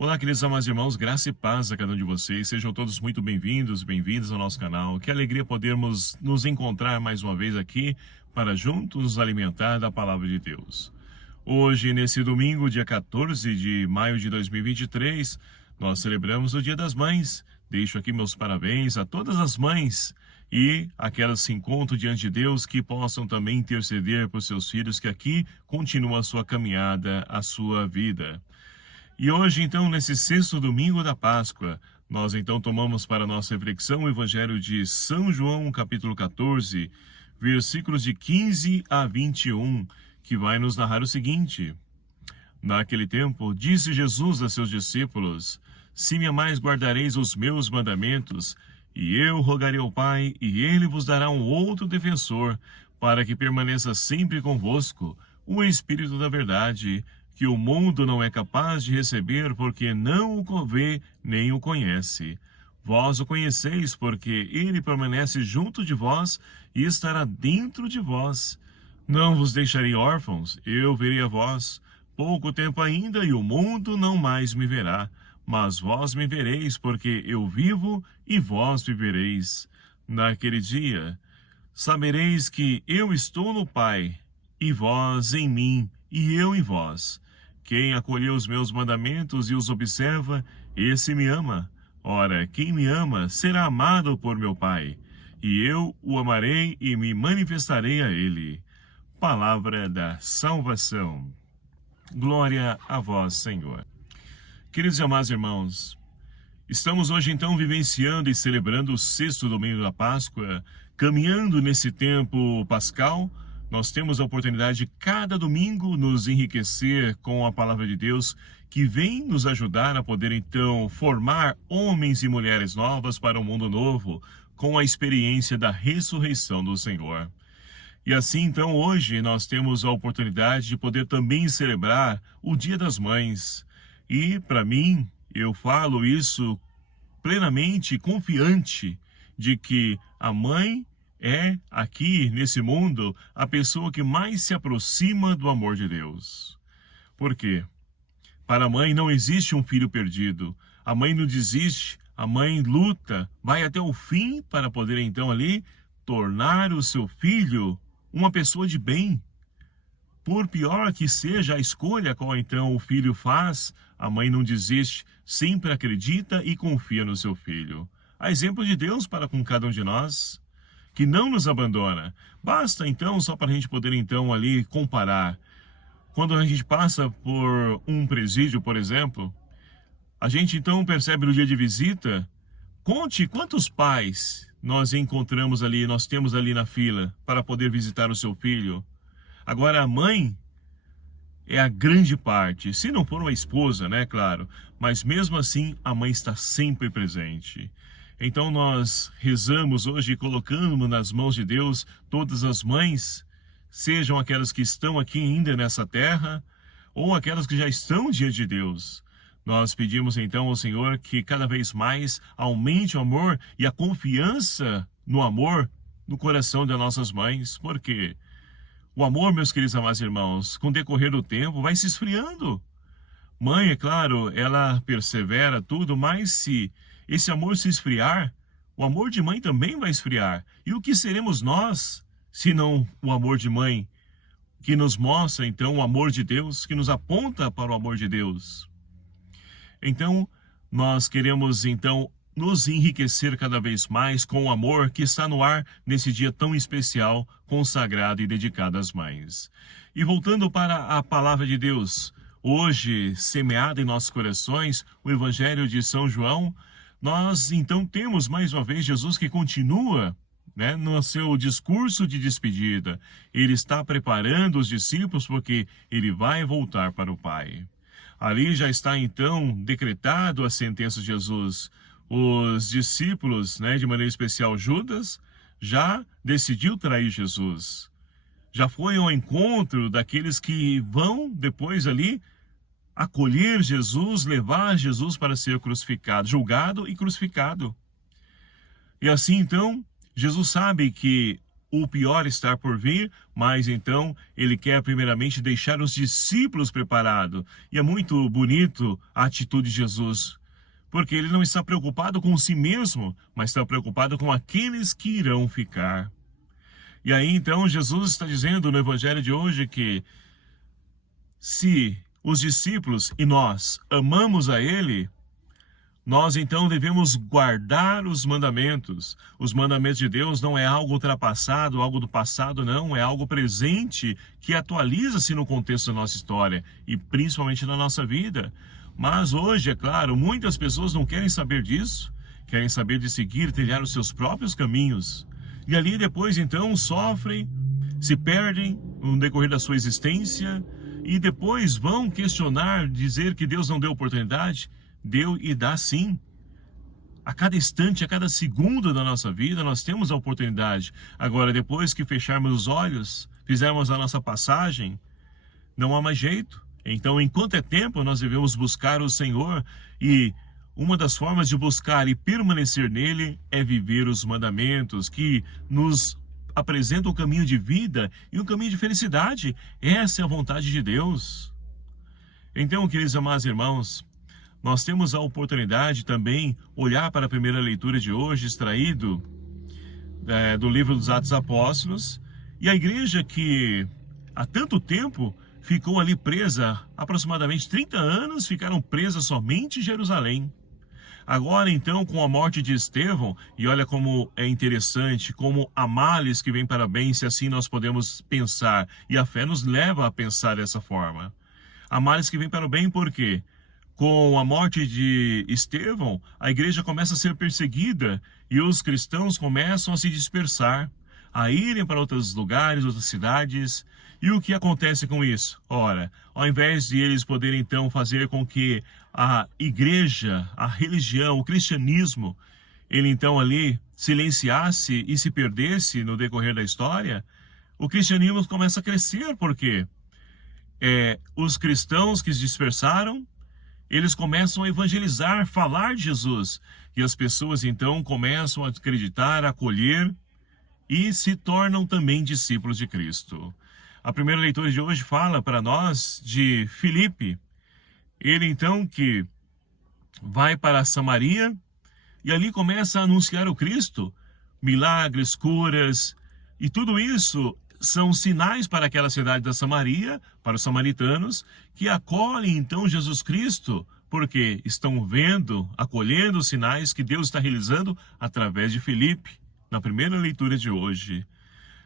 Olá, queridos amados irmãos, graça e paz a cada um de vocês. Sejam todos muito bem-vindos, bem-vindas ao nosso canal. Que alegria podermos nos encontrar mais uma vez aqui para juntos nos alimentar da Palavra de Deus. Hoje, nesse domingo, dia 14 de maio de 2023, nós celebramos o Dia das Mães. Deixo aqui meus parabéns a todas as mães e aquelas que se encontram diante de Deus que possam também interceder por seus filhos, que aqui continuam a sua caminhada, a sua vida. E hoje, então, nesse sexto domingo da Páscoa, nós então tomamos para nossa reflexão o Evangelho de São João, capítulo 14, versículos de 15 a 21, que vai nos narrar o seguinte: Naquele tempo, disse Jesus a seus discípulos: Se me amais, guardareis os meus mandamentos, e eu rogarei ao Pai, e ele vos dará um outro defensor, para que permaneça sempre convosco, o Espírito da verdade, que o mundo não é capaz de receber, porque não o vê nem o conhece. Vós o conheceis, porque ele permanece junto de vós e estará dentro de vós. Não vos deixarei órfãos, eu verei a vós. Pouco tempo ainda, e o mundo não mais me verá, mas vós me vereis, porque eu vivo e vós vivereis. Naquele dia, sabereis que eu estou no Pai, e vós em mim, e eu em vós. Quem acolheu os meus mandamentos e os observa, esse me ama. Ora, quem me ama será amado por meu Pai, e eu o amarei e me manifestarei a ele. Palavra da salvação. Glória a vós, Senhor. Queridos e amados irmãos, estamos hoje então vivenciando e celebrando o sexto domingo da Páscoa, caminhando nesse tempo pascal. Nós temos a oportunidade de cada domingo nos enriquecer com a Palavra de Deus, que vem nos ajudar a poder então formar homens e mulheres novas para um mundo novo, com a experiência da ressurreição do Senhor. E assim então hoje nós temos a oportunidade de poder também celebrar o Dia das Mães. E para mim, eu falo isso plenamente confiante de que a mãe é, aqui nesse mundo, a pessoa que mais se aproxima do amor de Deus. Por quê? Para a mãe não existe um filho perdido. A mãe não desiste, a mãe luta, vai até o fim para poder então ali tornar o seu filho uma pessoa de bem. Por pior que seja a escolha qual então o filho faz, a mãe não desiste, sempre acredita e confia no seu filho. Há exemplo de Deus para com cada um de nós, que não nos abandona. Basta então, só para a gente poder então ali comparar. Quando a gente passa por um presídio, por exemplo, a gente então percebe no dia de visita, conte quantos pais nós encontramos ali, nós temos ali na fila para poder visitar o seu filho. Agora a mãe é a grande parte, se não for uma esposa, né, claro, mas mesmo assim a mãe está sempre presente. Então nós rezamos hoje colocando nas mãos de Deus todas as mães, sejam aquelas que estão aqui ainda nessa terra, ou aquelas que já estão diante de Deus. Nós pedimos então ao Senhor que cada vez mais aumente o amor e a confiança no amor no coração das nossas mães. Por quê? O amor, meus queridos amados irmãos, com o decorrer do tempo vai se esfriando. Mãe, é claro, ela persevera tudo, mas se esse amor se esfriar, o amor de mãe também vai esfriar. E o que seremos nós, se não o amor de mãe, que nos mostra então o amor de Deus, que nos aponta para o amor de Deus? Então, nós queremos então nos enriquecer cada vez mais com o amor que está no ar nesse dia tão especial, consagrado e dedicado às mães. E voltando para a palavra de Deus, hoje semeada em nossos corações, o Evangelho de São João, nós então temos mais uma vez Jesus que continua, né, no seu discurso de despedida. Ele está preparando os discípulos porque ele vai voltar para o Pai. Ali já está então decretado a sentença de Jesus. Os discípulos, né, de maneira especial Judas, já decidiu trair Jesus. Já foi ao encontro daqueles que vão depois ali acolher Jesus, levar Jesus para ser crucificado, julgado e crucificado. E assim então, Jesus sabe que o pior está por vir, mas então ele quer primeiramente deixar os discípulos preparados. E é muito bonito a atitude de Jesus, porque ele não está preocupado com si mesmo, mas está preocupado com aqueles que irão ficar. E aí então Jesus está dizendo no evangelho de hoje que se os discípulos e nós amamos a ele, nós então devemos guardar os mandamentos. Os mandamentos de Deus não é algo ultrapassado, algo do passado, não. É algo presente que atualiza-se no contexto da nossa história e principalmente na nossa vida. Mas hoje, é claro, muitas pessoas não querem saber disso. Querem saber de seguir, trilhar os seus próprios caminhos. E ali depois então sofrem, se perdem no decorrer da sua existência e depois vão questionar, dizer que Deus não deu oportunidade. Deu e dá sim. A cada instante, a cada segundo da nossa vida, nós temos a oportunidade. Agora, depois que fecharmos os olhos, fizermos a nossa passagem, não há mais jeito. Então, enquanto é tempo, nós devemos buscar o Senhor. E uma das formas de buscar e permanecer nele é viver os mandamentos que nos apresentam o caminho de vida e um caminho de felicidade. Essa é a vontade de Deus. Então, queridos amados irmãos, nós temos a oportunidade também olhar para a primeira leitura de hoje, extraído do livro dos Atos Apóstolos, e a igreja que há tanto tempo ficou ali presa, aproximadamente 30 anos, ficaram presas somente em Jerusalém. Agora então, com a morte de Estevão, e olha como é interessante, como há males que vêm para bem, se assim nós podemos pensar, e a fé nos leva a pensar dessa forma. Há males que vêm para o bem por quê? Com a morte de Estevão, a igreja começa a ser perseguida e os cristãos começam a se dispersar, a irem para outros lugares, outras cidades. E o que acontece com isso? Ora, ao invés de eles poderem então fazer com que a igreja, a religião, o cristianismo, ele então ali silenciasse e se perdesse no decorrer da história, o cristianismo começa a crescer, porque os cristãos que se dispersaram, eles começam a evangelizar, falar de Jesus. E as pessoas então começam a acreditar, a acolher e se tornam também discípulos de Cristo. A primeira leitura de hoje fala para nós de Filipe. Ele então que vai para Samaria e ali começa a anunciar o Cristo. Milagres, curas e tudo isso são sinais para aquela cidade da Samaria, para os samaritanos, que acolhem então Jesus Cristo, porque estão vendo, acolhendo os sinais que Deus está realizando através de Filipe, na primeira leitura de hoje.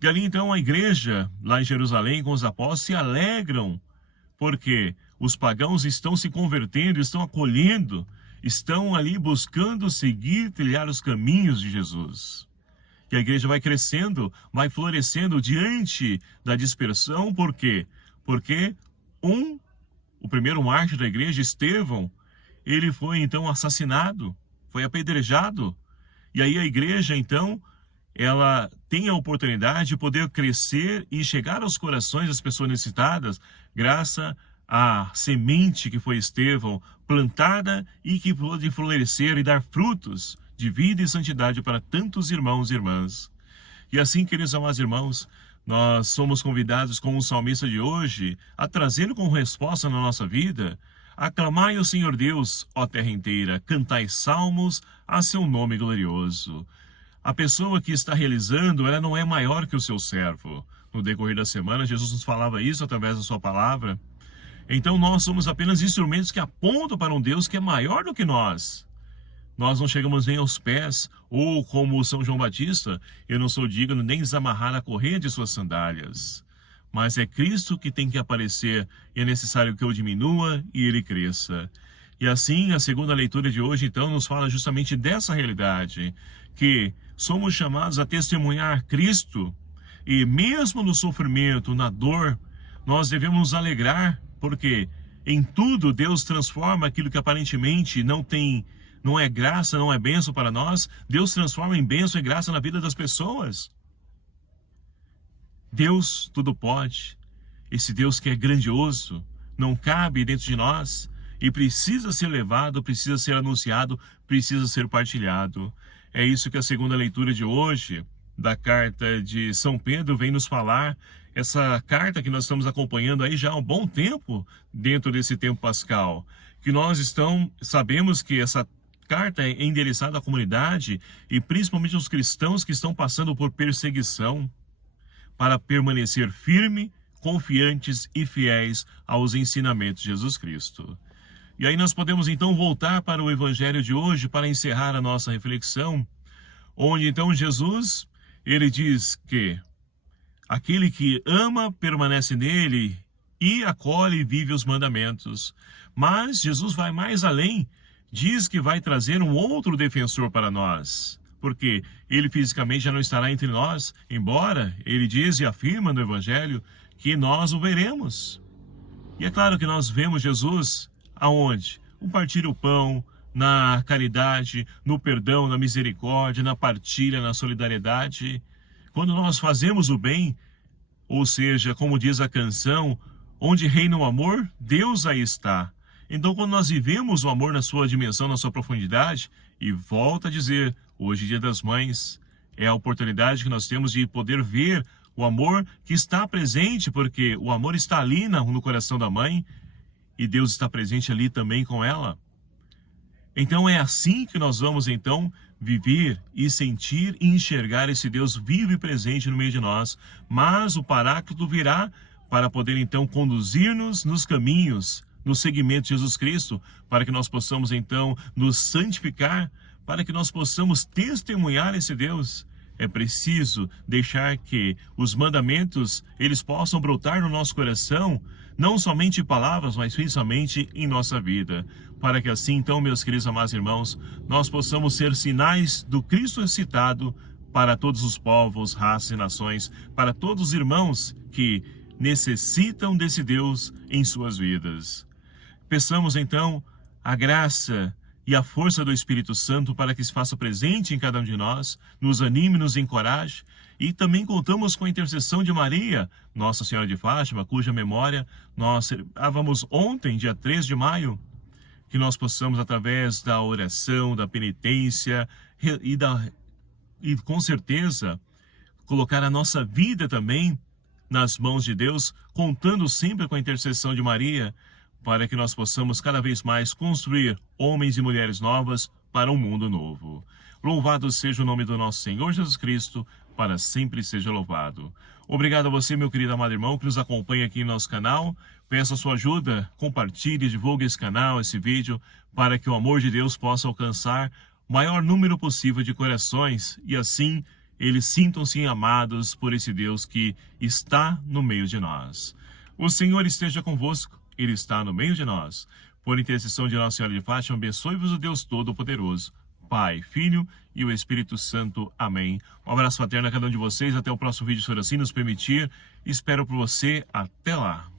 E ali então a igreja, lá em Jerusalém, com os apóstolos, se alegram, porque os pagãos estão se convertendo, estão acolhendo, estão ali buscando seguir, trilhar os caminhos de Jesus. E a igreja vai crescendo, vai florescendo diante da dispersão. Por quê? Porque o primeiro mártir da igreja, Estevão, ele foi então assassinado, foi apedrejado. E aí a igreja então, ela tem a oportunidade de poder crescer e chegar aos corações das pessoas necessitadas, graças à semente que foi Estevão, plantada e que pôde florescer e dar frutos de vida e santidade para tantos irmãos e irmãs. E assim, queridos amados irmãos, nós somos convidados com o salmista de hoje a trazer como resposta na nossa vida: aclamai o Senhor Deus, ó terra inteira, cantai salmos a seu nome glorioso. A pessoa que está realizando, ela não é maior que o seu servo. No decorrer da semana, Jesus nos falava isso através da sua palavra. Então nós somos apenas instrumentos que apontam para um Deus que é maior do que nós. Nós não chegamos nem aos pés, ou como São João Batista, eu não sou digno nem desamarrar a correia de suas sandálias. Mas é Cristo que tem que aparecer, e é necessário que eu diminua e ele cresça. E assim, a segunda leitura de hoje, então, nos fala justamente dessa realidade, que somos chamados a testemunhar Cristo, e mesmo no sofrimento, na dor, nós devemos nos alegrar, porque em tudo Deus transforma aquilo que aparentemente não é graça, não é bênção para nós. Deus transforma em bênção e graça na vida das pessoas. Deus tudo pode. Esse Deus que é grandioso, não cabe dentro de nós e precisa ser levado, precisa ser anunciado, precisa ser partilhado. É isso que a segunda leitura de hoje da carta de São Pedro vem nos falar, essa carta que nós estamos acompanhando aí já há um bom tempo, dentro desse tempo pascal, que nós sabemos que essa carta é endereçada à comunidade e principalmente aos cristãos que estão passando por perseguição, para permanecer firme, confiantes e fiéis aos ensinamentos de Jesus Cristo. E aí nós podemos então voltar para o Evangelho de hoje para encerrar a nossa reflexão, onde então Jesus, ele diz que aquele que ama permanece nele e acolhe e vive os mandamentos. Mas Jesus vai mais além, diz que vai trazer um outro defensor para nós, porque ele fisicamente já não estará entre nós, embora ele diz e afirma no Evangelho que nós o veremos. E é claro que nós vemos Jesus aonde? No partir o pão, na caridade, no perdão, na misericórdia, na partilha, na solidariedade. Quando nós fazemos o bem, ou seja, como diz a canção, onde reina o amor, Deus aí está. Então, quando nós vivemos o amor na sua dimensão, na sua profundidade, e volta a dizer, hoje, Dia das Mães, é a oportunidade que nós temos de poder ver o amor que está presente, porque o amor está ali no coração da mãe, e Deus está presente ali também com ela. Então é assim que nós vamos então viver e sentir e enxergar esse Deus vivo e presente no meio de nós. Mas o Paráclito virá para poder então conduzir-nos nos caminhos, no seguimento de Jesus Cristo, para que nós possamos então nos santificar, para que nós possamos testemunhar esse Deus. É preciso deixar que os mandamentos, eles possam brotar no nosso coração, não somente em palavras, mas principalmente em nossa vida. Para que assim, então, meus queridos amados irmãos, nós possamos ser sinais do Cristo ressuscitado para todos os povos, raças e nações, para todos os irmãos que necessitam desse Deus em suas vidas. Peçamos, então, a graça e a força do Espírito Santo para que se faça presente em cada um de nós, nos anime, nos encoraje, e também contamos com a intercessão de Maria, Nossa Senhora de Fátima, cuja memória nós celebrávamos ontem, dia 3 de maio, que nós possamos, através da oração, da penitência e com certeza, colocar a nossa vida também nas mãos de Deus, contando sempre com a intercessão de Maria, para que nós possamos cada vez mais construir homens e mulheres novas para um mundo novo. Louvado seja o nome do nosso Senhor Jesus Cristo, para sempre seja louvado. Obrigado a você, meu querido amado irmão, que nos acompanha aqui em nosso canal. Peço a sua ajuda, compartilhe, divulgue esse canal, esse vídeo, para que o amor de Deus possa alcançar o maior número possível de corações e assim eles sintam-se amados por esse Deus que está no meio de nós. O Senhor esteja convosco. Ele está no meio de nós. Por intercessão de Nossa Senhora de Fátima, abençoe-vos o Deus Todo-Poderoso, Pai, Filho e o Espírito Santo. Amém. Um abraço fraterno a cada um de vocês. Até o próximo vídeo, se for assim nos permitir. Espero por você. Até lá.